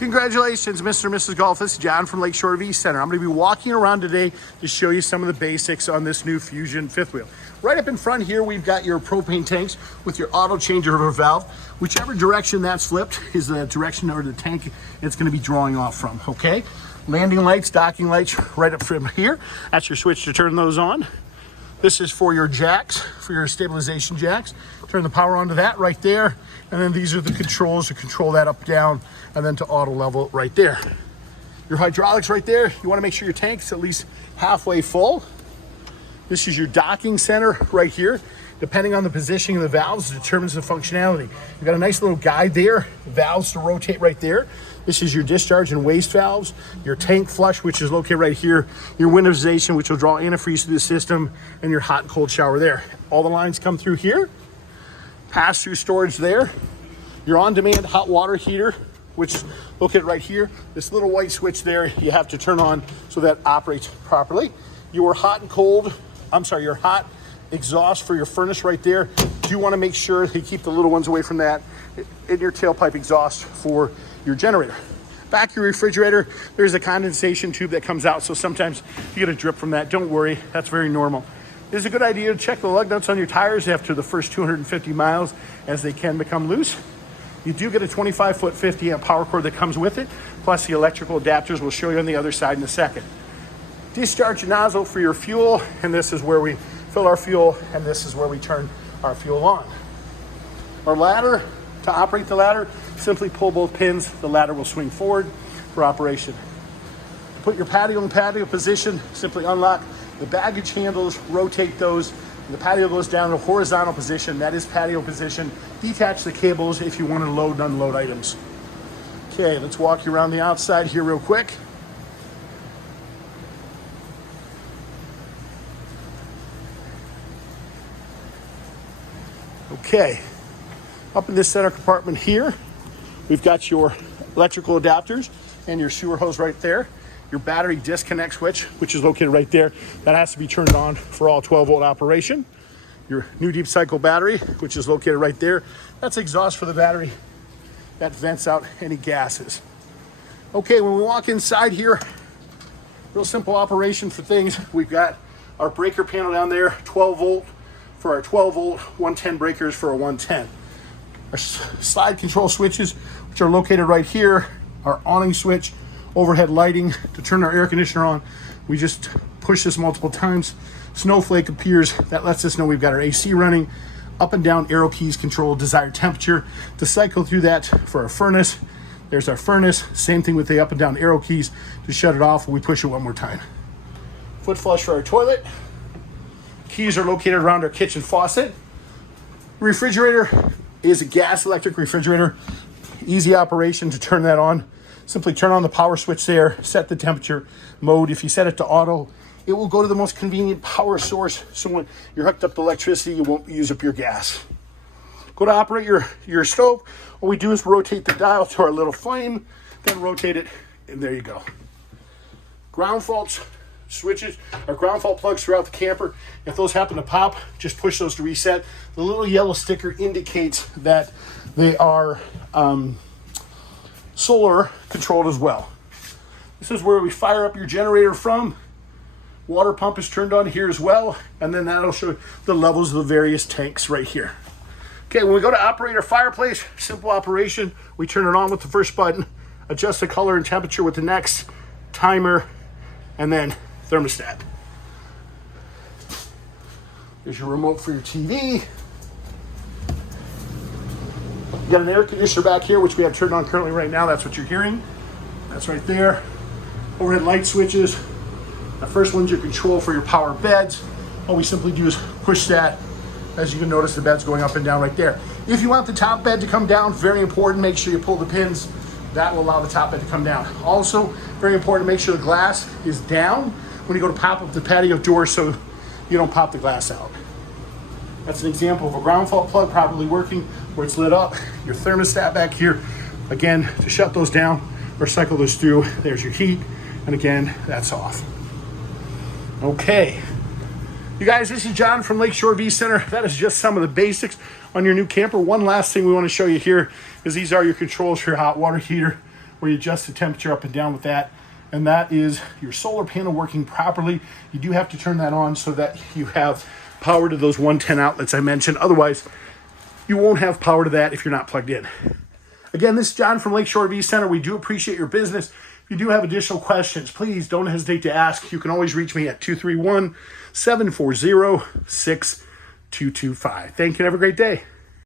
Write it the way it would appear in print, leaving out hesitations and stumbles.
Congratulations, Mr. and Mrs. Goff. This is John from Lakeshore RV Center. I'm going to be walking around today to show you some of the basics on this new Fusion fifth wheel. Right up in front here, we've got your propane tanks with your auto changeover valve. Whichever direction that's flipped is the direction or the tank it's going to be drawing off from, okay? Landing lights, docking lights right up from here. That's your switch to turn those on. This is for your jacks, for your stabilization jacks. Turn the power onto that right there. And then these are the controls to control that up, down, and then to auto level it right there. Your hydraulics right there, you wanna make sure your tank's at least halfway full. This is your docking center right here. Depending on the positioning of the valves, it determines the functionality. You've got a nice little guide there, valves to rotate right there. This is your discharge and waste valves, your tank flush, which is located right here, your winterization, which will draw antifreeze through the system, and your hot and cold shower there. All the lines come through here, pass through storage there. Your on-demand hot water heater, which is located right here. This little white switch there, you have to turn on so that operates properly. Your hot exhaust for your furnace right there. You want to make sure you keep the little ones away from that. In your tailpipe exhaust for your generator. Back your refrigerator, there's a condensation tube that comes out, so sometimes you get a drip from that. Don't worry, that's very normal. It's a good idea to check the lug nuts on your tires after the first 250 miles, as they can become loose. You do get a 25-foot 50-amp power cord that comes with it, plus the electrical adapters we'll show you on the other side in a second. Discharge your nozzle for your fuel, and this is where we fill our fuel, and this is where we turn our fuel on. Our ladder, to operate the ladder, simply pull both pins. The ladder will swing forward for operation. To put your patio in patio position, simply unlock the baggage handles, rotate those, and the patio goes down to horizontal position. That is patio position. Detach the cables if you want to load and unload items. Okay, let's walk you around the outside here real quick. Okay, up in this center compartment here, we've got your electrical adapters and your sewer hose right there. Your battery disconnect switch, which is located right there, that has to be turned on for all 12-volt operation. Your new deep cycle battery, which is located right there. That's exhaust for the battery. That vents out any gases. Okay, when we walk inside here, real simple operation for things. We've got our breaker panel down there, 12-volt for our 12-volt, 110 breakers for a 110. Our slide control switches, which are located right here. Our awning switch, overhead lighting to turn our air conditioner on. We just push this multiple times. Snowflake appears. That lets us know we've got our AC running. Up and down arrow keys control desired temperature. To cycle through that for our furnace, there's our furnace. Same thing with the up and down arrow keys to shut it off. We push it one more time. Foot flush for our toilet. Keys are located around our kitchen faucet. Refrigerator is a gas electric refrigerator. Easy operation to turn that on. Simply turn on the power switch there, set the temperature mode. If you set it to auto, it will go to the most convenient power source. So when you're hooked up to electricity, you won't use up your gas. Go to operate your stove. What we do is rotate the dial to our little flame, then rotate it, and there you go. Ground faults switches or ground fault plugs throughout the camper. If those happen to pop, just push those to reset. The little yellow sticker indicates that they are solar controlled as well. This is where we fire up your generator from. Water pump is turned on here as well, and then that'll show the levels of the various tanks right here. Okay, when we go to operate our fireplace, simple operation. We turn it on with the first button, adjust the color and temperature with the next, timer, and then thermostat. There's your remote for your TV. You got an air conditioner back here, which we have turned on currently right now. That's what you're hearing. That's right there. Overhead light switches. The first one's your control for your power beds. All we simply do is push that. As you can notice, the bed's going up and down right there. If you want the top bed to come down, very important, make sure you pull the pins. That will allow the top bed to come down. Also, very important, make sure the glass is down when you go to pop up the patio door so you don't pop the glass out. That's an example of a ground fault plug properly working where it's lit up. Your thermostat back here, again, to shut those down or cycle those through. There's your heat, and again, that's off. Okay. You guys, this is John from Lakeshore RV Center. That is just some of the basics on your new camper. One last thing we want to show you here is these are your controls for your hot water heater. where you adjust the temperature up and down with that. And that is your solar panel working properly. You do have to turn that on so that you have power to those 110 outlets I mentioned. Otherwise, you won't have power to that if you're not plugged in. Again, this is John from Lakeshore RV Center. We do appreciate your business. If you do have additional questions, please don't hesitate to ask. You can always reach me at 231-740-6225. Thank you and have a great day.